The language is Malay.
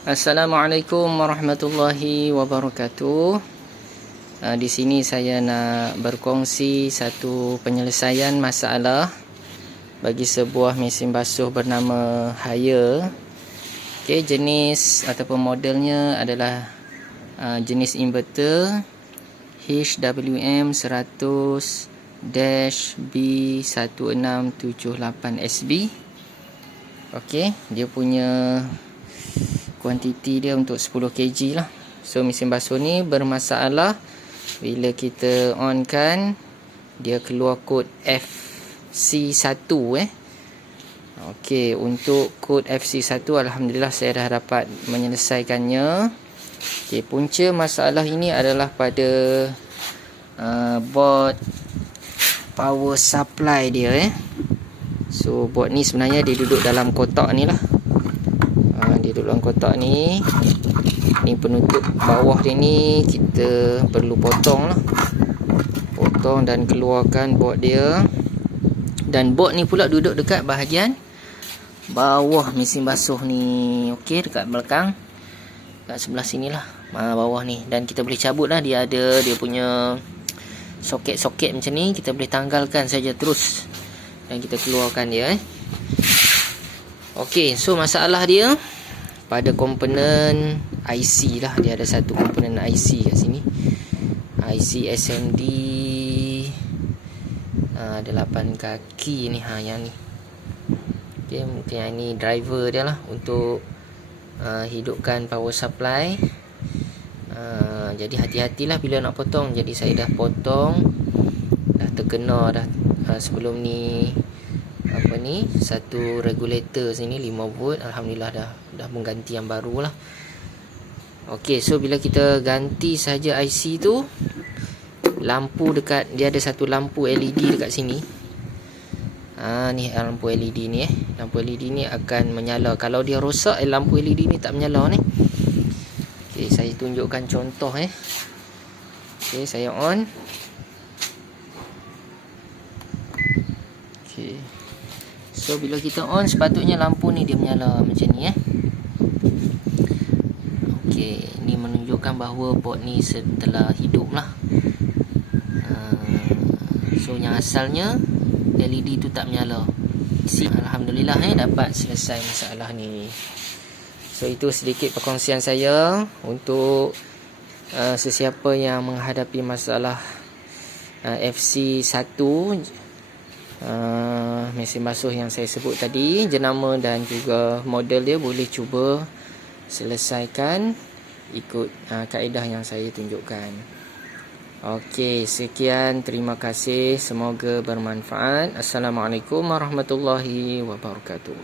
Assalamualaikum warahmatullahi wabarakatuh. Di sini saya nak berkongsi satu penyelesaian masalah bagi sebuah mesin basuh bernama Haier. Okey, jenis ataupun modelnya adalah jenis inverter HWM 100-B1678SB. Okey, dia punya kuantiti dia untuk 10 kg lah. So mesin basuh ni bermasalah bila kita on kan, dia keluar kod FC1 Okey, untuk kod FC1 alhamdulillah saya dah dapat menyelesaikannya. Okey, punca masalah ini adalah pada board power supply dia So board ni sebenarnya dia duduk dalam kotak ni lah. Dia duduk dalam kotak ni. Ni penutup bawah dia ni kita perlu potong lah. Potong dan keluarkan board dia. Dan board ni pula duduk dekat bahagian bawah mesin basuh ni. Okey, dekat belakang, dekat sebelah sini lah, bawah ni. Dan kita boleh cabut lah. Dia ada dia punya soket-soket macam ni. Kita boleh tanggalkan saja terus dan kita keluarkan dia. Okey, so masalah dia pada komponen IC lah. Dia ada satu komponen IC kat sini, IC SMD ada 8 kaki ni, yang ni. Okey, mungkin yang ni driver dia lah untuk hidupkan power supply. Jadi hati-hatilah bila nak potong. Jadi saya dah potong, dah terkena dah. Sebelum ni satu regulator sini 5 volt, alhamdulillah dah mengganti yang baru lah. Okey, so bila kita ganti saja IC tu, lampu dekat dia ada satu lampu LED dekat sini. Ni lampu LED ni lampu LED ni akan menyala. Kalau dia rosak, lampu LED ni tak menyala ni. Okey, saya tunjukkan contoh Okey, saya on. Okey. So bila kita on, sepatutnya lampu ni dia menyala macam ni Okey, ni menunjukkan bahawa board ni telah hidup lah. So yang asalnya LED tu tak menyala. Alhamdulillah dapat selesai masalah ni. So itu sedikit perkongsian saya untuk sesiapa yang menghadapi masalah FC1, mesin basuh yang saya sebut tadi, jenama dan juga model dia, boleh cuba selesaikan ikut kaedah yang saya tunjukkan. Okey, sekian, terima kasih, semoga bermanfaat. Assalamualaikum warahmatullahi wabarakatuh.